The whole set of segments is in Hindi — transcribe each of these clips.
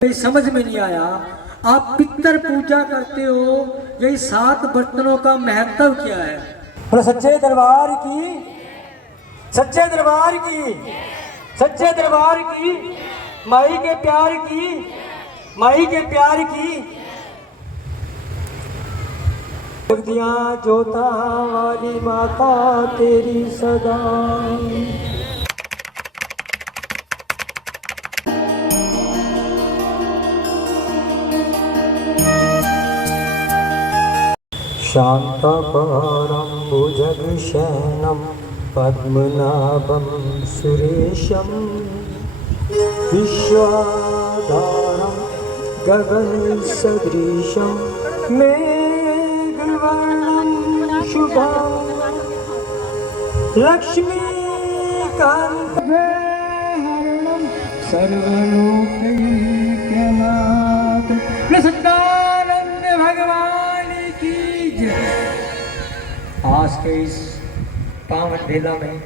समझ में नहीं आया, आप पितर पूजा करते हो, यही 7 बर्तनों का महत्व क्या है? बोलो सच्चे दरबार की, सच्चे दरबार की, सच्चे दरबार की, माई के प्यार की, माई के प्यार की। दिया जोता वाली माता तेरी सदा। शांताकारं भुजगशयनं पद्मनाभं सुरेशं विश्वाधारं गगनसदृशं मेघवर्णं शुभं लक्ष्मीकान्तं सर्वलोकैकनाथ। सच्चिदानंद भगवान की जय। आज के इस पावन बेला में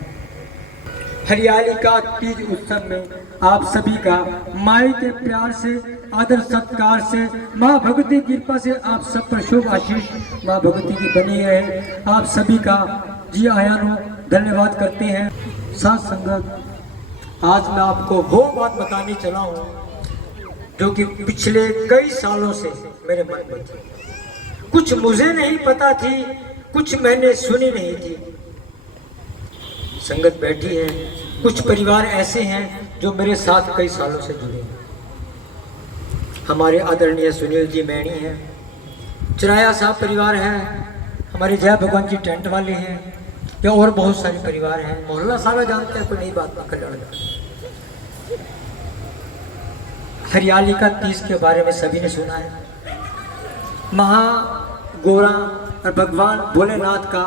हरियाली का तीज उत्सव में आप सभी का माई के प्यार से, आदर सत्कार से, माँ भगवती की कृपा से आप सब पर शुभ आशीष माँ भगवती की बनी रहे। आप सभी का जी आयानो धन्यवाद करते हैं। साथ संगत, आज मैं आपको वो बात बताने चला हूँ जो कि पिछले कई सालों से मेरे मन में थी। कुछ मुझे नहीं पता थी, कुछ मैंने सुनी नहीं थी। संगत बैठी है, कुछ परिवार ऐसे हैं जो मेरे साथ कई सालों से जुड़े हैं। हमारे आदरणीय सुनील जी मैनी हैं, चिराया साहब परिवार है, हमारे जय भगवान जी टेंट वाले हैं, या और बहुत सारे परिवार हैं। मोहल्ला साहब जानते हैं, कोई नई बात ना कल्याण। हरियाली का तीज के बारे में सभी ने सुना है। महागौरा और भगवान भोलेनाथ का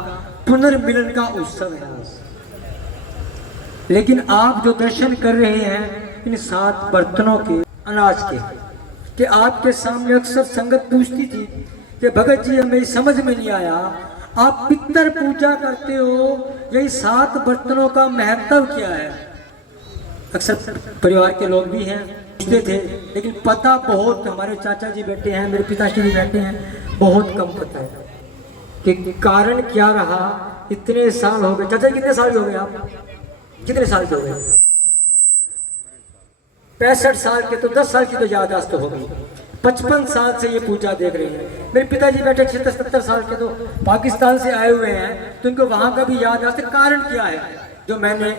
पुनर्मिलन का उत्सव है आज। लेकिन आप जो दर्शन कर रहे हैं इन 7 बर्तनों के अनाज के, कि आपके सामने अक्सर संगत पूछती थी कि भगत जी हमें समझ में नहीं आया, आप पितर पूजा करते हो, यही 7 बर्तनों का महत्व क्या है? अक्सर परिवार के लोग भी हैं पूछते थे, लेकिन पता बहुत, हमारे चाचा जी बैठे हैं, मेरे पिताश्री जी बैठे हैं, बहुत कम पता है कि कारण क्या रहा। इतने साल हो गए, चाचा जी कितने साल हो गए आप? कितने साल के हो गए? 65 साल के, तो 10 साल की तो याददाश्त हो गई। 55 साल से ये पूजा देख रहे हैं। मेरे पिताजी बैठे 76-70 साल के, तो पाकिस्तान से आए हुए हैं, तो उनको वहां का भी याददाश्त। कारण क्या है? जो मैंने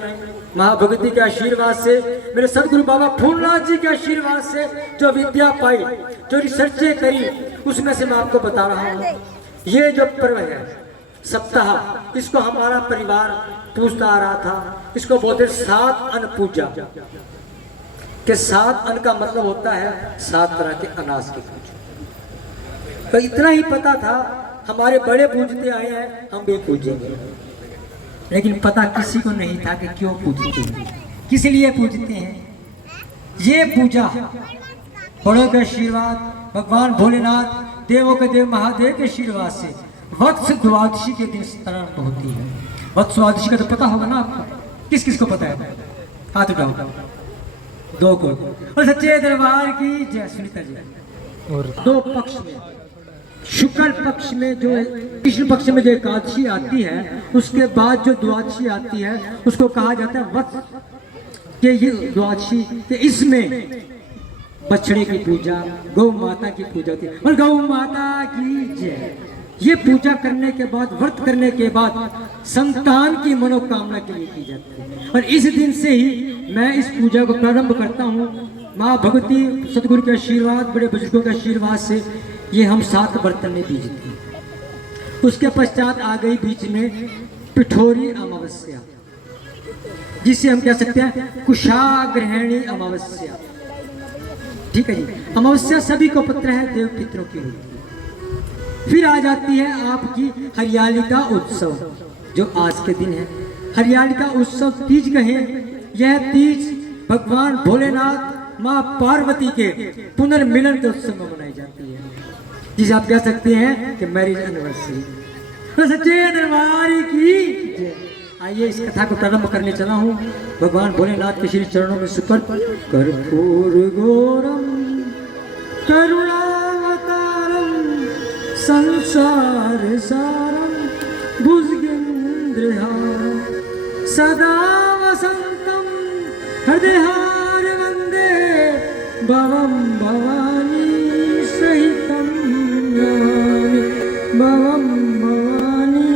माँ भगवती के आशीर्वाद से, मेरे सदगुरु बाबा फूलनाथ जी के आशीर्वाद से जो विद्या पाई, जो रिसर्चें करी, उसमें से मैं आपको बता रहा हूँ। ये जो पर्व है सप्ताह, इसको हमारा परिवार पूछता आ रहा था। इसको बोलते 7 अन्न पूजा, कि 7 अन्न का मतलब होता है 7 तरह के अनाज की पूजा। तो इतना ही पता था, हमारे बड़े पूजते आए हैं, हम भी पूजेंगे। लेकिन पता किसी को नहीं था कि क्यों पूजते हैं, किस लिए पूजते हैं। ये पूजा बड़ों के आशीर्वाद, भगवान भोलेनाथ, देवों के देव महादेव के आशीर्वाद से वत्स द्वादशी के दिन प्रारंभ होती है। वत्स द्वादशी का तो पता होगा ना आपको? किस किस को पता है? हाथ उठाओ। 2 को। और सच्चे दरबार की जय। सुनीता जी, और 2 पक्ष में, शुक्ल पक्ष में जो, कृष्ण पक्ष में जो एकादशी आती है, उसके बाद जो द्वादशी आती है उसको कहा जाता है वत्स। कि ये द्वादशी, कि इसमें बछड़े की पूजा, गौ माता की पूजा होती है। और गौ माता की जय। ये पूजा करने के बाद, व्रत करने के बाद संतान की मनोकामना के लिए की जाती है। और इस दिन से ही मैं इस पूजा को प्रारंभ करता हूँ। माँ भगवती सतगुरु के आशीर्वाद, बड़े बुजुर्गों के आशीर्वाद से ये हम 7 बर्तन में बीजते हैं। उसके पश्चात आ गई बीच में पिठोरी अमावस्या, जिसे हम कह सकते हैं कुशाग्रहणी अमावस्या। ठीक है जी। अमावस्या सभी को पत्र है, देव पितरों की होती है। फिर आ जाती है आपकी हरियाली का उत्सव, जो आज के दिन है। हरियाली का उत्सव तीज कहें, यह तीज भगवान भोलेनाथ, माँ पार्वती के पुनर्मिलन के उत्सव में मनाई जाती है, जिसे आप कह सकते हैं कि मैरिज एनिवर्सरी। तो सच्चे दरबार की जय। आइए इस कथा को प्रारंभ करने चला हूँ। भगवान भोलेनाथ के श्री चरणों में सुपर कर्पूर गौरम करुणावतारम संसार सारम भुजगेन्द्रहारम सदा वसंतम हृदयहार वंदे भवम भवानी सहितम नमामि भवम भवानी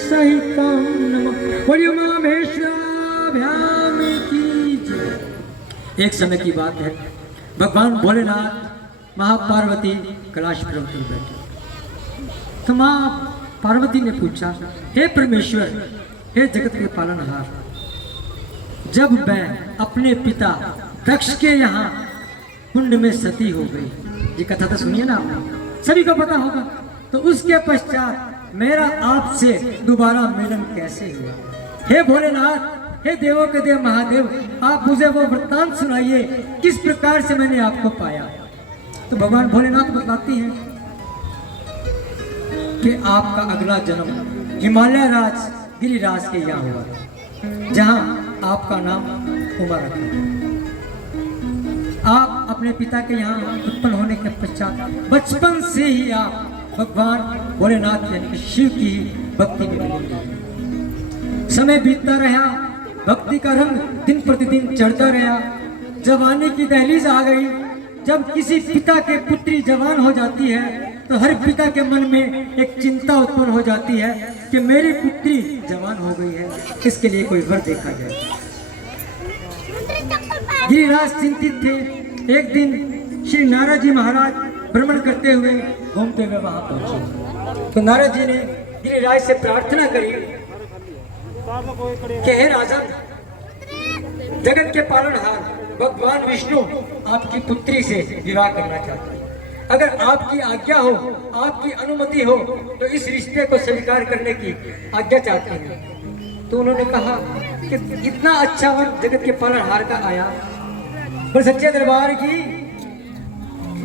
सहितम नमामि। बोलिए मामेश्वराभ्याम की जय। एक समय की बात है, भगवान भोलेनाथ महापार्वती कैलाश पर्वत पर बैठे, तो माँ पार्वती ने पूछा, हे परमेश्वर, हे जगत के पालनहार, जब मैं अपने पिता दक्ष के यहाँ कुंड में सती हो गई, ये कथा तो सुनिए ना आपने, सभी को पता होगा, तो उसके पश्चात मेरा आपसे दोबारा मिलन कैसे हुआ? हे भोलेनाथ, हे देवों के देव महादेव, आप मुझे वो वृत्तांत सुनाइए, किस प्रकार से मैंने आपको पाया। तो भगवान भोलेनाथ बतलाती हैं कि आपका अगला जन्म हिमालय राज गिरिराज के यहाँ हुआ, जहाँ आपका नाम उमा रखा। आप अपने पिता के यहाँ उत्पन्न होने के पश्चात बचपन से ही आप भगवान भोलेनाथ यानी कि शिव की भक्ति में लगे। समय बीतता रहा, भक्ति का रंग दिन प्रतिदिन चढ़ता रहा, जवानी की दहलीज आ गई। जब किसी पिता के पुत्री जवान हो जाती है तो हर पिता के मन में एक चिंता उत्पन्न हो जाती है कि मेरी पुत्री जवान हो गई है, इसके लिए कोई वर देखा जाए। गिरिराज चिंतित थे। एक दिन श्री नारद जी महाराज भ्रमण करते हुए घूमते हुए वहां पहुंचे, तो नारद जी ने गिरिराज से प्रार्थना करी कि हे राजन, जगत के पालनहार भगवान विष्णु आपकी पुत्री से विवाह करना चाहते हैं। अगर आपकी आज्ञा हो, आपकी अनुमति हो, तो इस रिश्ते को स्वीकार करने की आज्ञा चाहते हैं। तो उन्होंने कहा कि इतना अच्छा वर जगत के पालनहार का आया, बोल सच्चे दरबार की,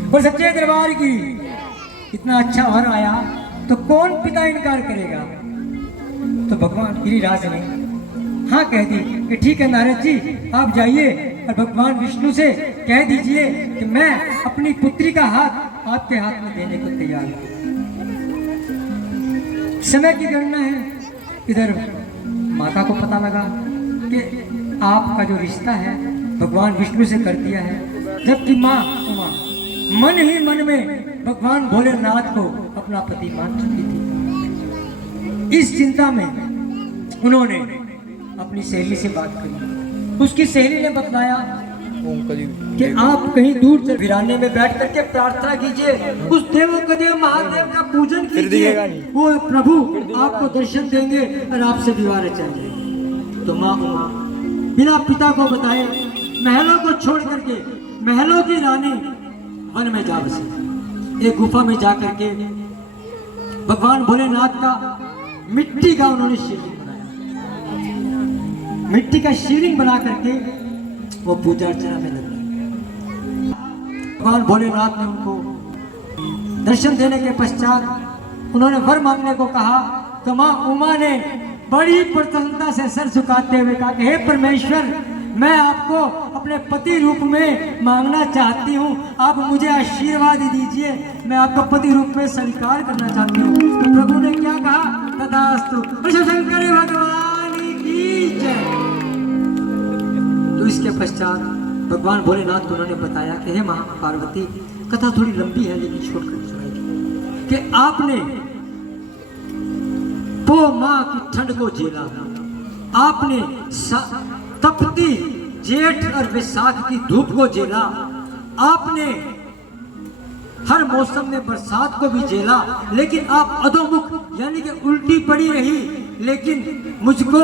बोल सच्चे दरबार की, इतना अच्छा वर आया तो कौन पिता इनकार करेगा। तो भगवान गिरिराज ने हाँ कह दी कि ठीक है नारद जी, आप जाइए और भगवान विष्णु से कह दीजिए कि मैं अपनी पुत्री का हाथ आपके हाथ में देने को तैयार हूं। समय की गणना है, इधर माता को पता लगा कि आपका जो रिश्ता है भगवान विष्णु से कर दिया है, जबकि माँ उमा मन ही मन में भगवान भोलेनाथ को अपना पति मान चुकी थी। इस चिंता में उन्होंने अपनी सहेली से बात करी। उसकी सहेली ने बतलाया कि आप कहीं दूर से वीराने में बैठ करके प्रार्थना कीजिए, उस देवों के देव महादेव का पूजन कीजिए, वो प्रभु आपको दर्शन देंगे और आपसे विवाह रचाएंगे। तो माँ उमा बिना पिता को बताए महलों को छोड़ करके महलों की रानी वन में जा बसी। एक गुफा में जा करके भगवान भोलेनाथ का मिट्टी का उन्होंने शिवलिंग बनाया। मिट्टी का शिवलिंग बना करके वो पूजा अर्चना में लगे। भगवान भोलेनाथ ने उनको दर्शन देने के पश्चात उन्होंने वर मांगने को कहा, तो माँ उमा ने बड़ी प्रसन्नता से सर झुकाते हुए कहा कि हे परमेश्वर, मैं आपको अपने पति रूप में मांगना चाहती हूँ, आप मुझे आशीर्वाद दीजिए, मैं आपको पति रूप में स्वीकार करना चाहती हूँ। तो प्रभु ने क्या कहा, तथास्तु, शंकर भगवान की जय। तो इसके पश्चात भगवान भोलेनाथ को उन्होंने बताया कि हे माँ पार्वती, कथा थोड़ी लंबी है लेकिन छोड़कर सुनाई कि आपने पो माँ की ठंड को झेला, आपने तपती जेठ और वैशाख की धूप को झेला, आपने हर मौसम में बरसात को भी झेला, लेकिन आप अधोमुख यानी कि उल्टी पड़ी रही, लेकिन मुझको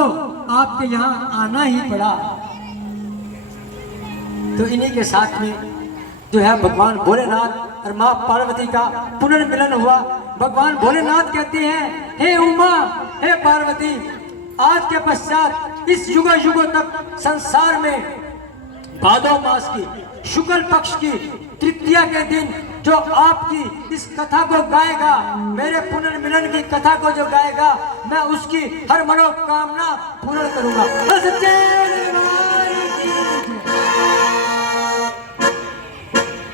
आपके यहाँ आना ही पड़ा। तो इन्हीं के साथ में जो है भगवान भोलेनाथ और माँ पार्वती का पुनर्मिलन हुआ। भगवान भोलेनाथ कहते हैं, हे उमा, हे पार्वती, आज के पश्चात इस युगों युगों तक संसार में भादो मास की शुक्ल पक्ष की तृतीया के दिन जो आपकी इस कथा को गाएगा, मेरे पुनर्मिलन की कथा को जो गाएगा, मैं उसकी हर मनोकामना पूर्ण करूंगा।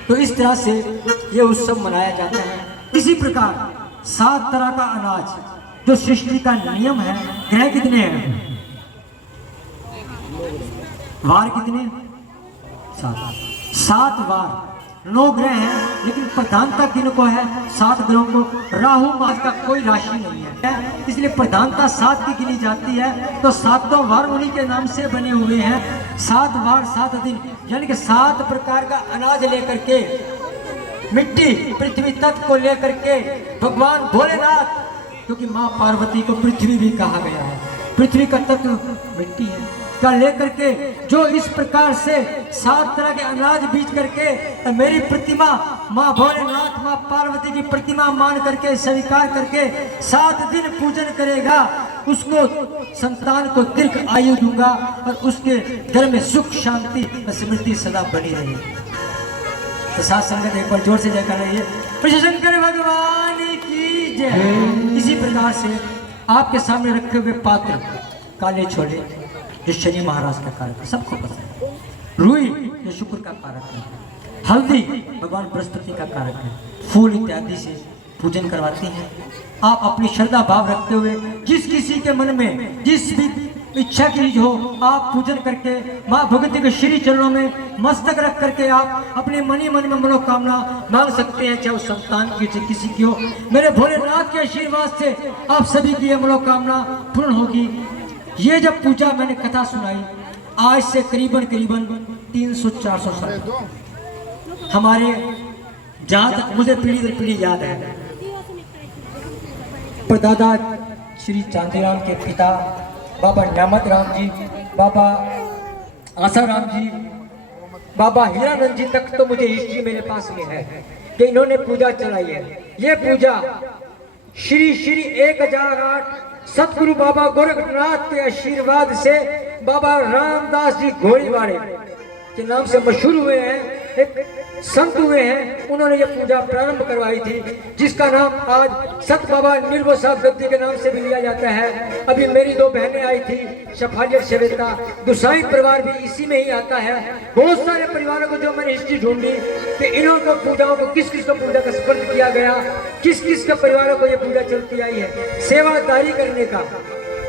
तो इस तरह से ये उत्सव मनाया जाता है। इसी प्रकार 7 तरह का अनाज जो सृष्टि का नियम है। ग्रह कितने हैं? वार कितने? 7 वार, 9 ग्रह हैं, लेकिन प्रधानता किनको है? 7 ग्रहों को। राहु मास का कोई राशि नहीं है, इसलिए प्रधानता 7 की गिनी जाती है। तो 7 वार उन्हीं के नाम से बने हुए हैं। 7 वार 7 दिन, यानी कि 7 प्रकार का अनाज लेकर के, मिट्टी पृथ्वी तत्व को लेकर के भगवान भोलेनाथ, क्योंकि माँ पार्वती को पृथ्वी भी कहा गया है, पृथ्वी का तत्व मिट्टी है, का लेकर के जो इस प्रकार से 7 तरह के अनाज बीज करके मेरी प्रतिमा माँ भोलेनाथ माँ पार्वती की प्रतिमा मान करके स्वीकार करके 7 दिन पूजन करेगा, उसको संतान को दीर्घ आयु दूंगा और उसके घर में सुख शांति और समृद्धि सदा बनी रहेगी। तो साथ संगत एक बार जोर से जयकार रहिए, शंकर भगवान की जय। इसी प्रकार से आपके सामने रखे हुए पात्र काले छोले जो शनि महाराज का कारक है, सबको पता है। रुई जो शुक्र का कारक है, हल्दी भगवान बृहस्पति का कारक है, फूल इत्यादि से पूजन करवाते हैं। आप अपनी श्रद्धा भाव रखते हुए जिस किसी के मन में जिस भी इच्छा की हो, आप पूजन करके माँ भगवती के श्री चरणों में मस्तक रख करके आप अपने मनी मन में मनोकामना मांग सकते हैं, चाहे उस संतान की चाहे किसी की हो। मेरे भोलेनाथ के आशीर्वाद से आप सभी की यह मनोकामना पूर्ण होगी। ये जब पूजा मैंने कथा सुनाई, आज से करीबन 300-400 साल हमारे, जहाँ तक मुझे पीढ़ी दर पीढ़ी याद है, परदादा श्री चांदीराम के पिता बाबा न्यामत राम जी, बाबा आसाराम जी, बाबा हीरानंद जी तक तो मुझे हिस्ट्री मेरे पास में है कि इन्होंने पूजा चलाई है। ये पूजा श्री 1008 सतगुरु बाबा गोरखनाथ के आशीर्वाद से बाबा रामदास जी घोड़ीवाड़े के नाम से मशहूर हुए हैं, एक संत हुए हैं, उन्होंने ये पूजा प्रारंभ करवाई थी, जिसका नाम आज सत बाबा निर्भय साहब गद्दी के नाम से भी लिया जाता है। अभी मेरी 2 बहनें आई थी, शफालियत शवेता, गुसाई परिवार भी इसी में ही आता है। बहुत सारे परिवारों को जो मैंने हिस्ट्री ढूंढी कि इन्होंने पूजाओं को किस किस को पूजा का स्पर्श किया गया, किस किस के परिवारों को ये पूजा चलती आई है। सेवादारी करने का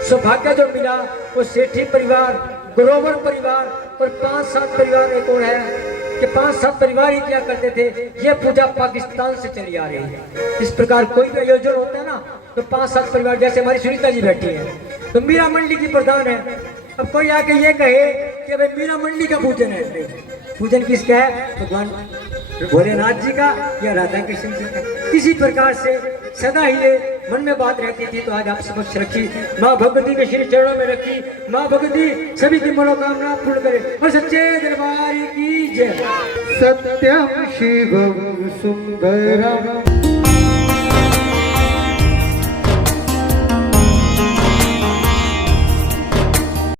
सौभाग्य जो मिला वो सेठी परिवार, ग्रोवर परिवार और 5-7 परिवार एक और है कि 5-7 परिवार ही क्या करते थे। ये पूजा पाकिस्तान से चली आ रही है। इस प्रकार कोई भी आयोजन होता है ना, तो 5-7 परिवार, जैसे हमारी सुनीता जी बैठी है तो मीरा मंडी की प्रधान है। अब कोई आके ये कहे कि भाई मीरा मंडी का पूजन है, पूजन किसका है? भगवान भोलेनाथ जी का या राधा कृष्ण जी का। इसी प्रकार से सदा ही ये मन में बात रहती थी, तो आज आप समक्ष रखी, माँ भगवती के श्री चरणों में रखी। माँ भगवती सभी की मनोकामना पूर्ण करे और सच्चे दरबार की जय। सत्यम शिवम सुंदरम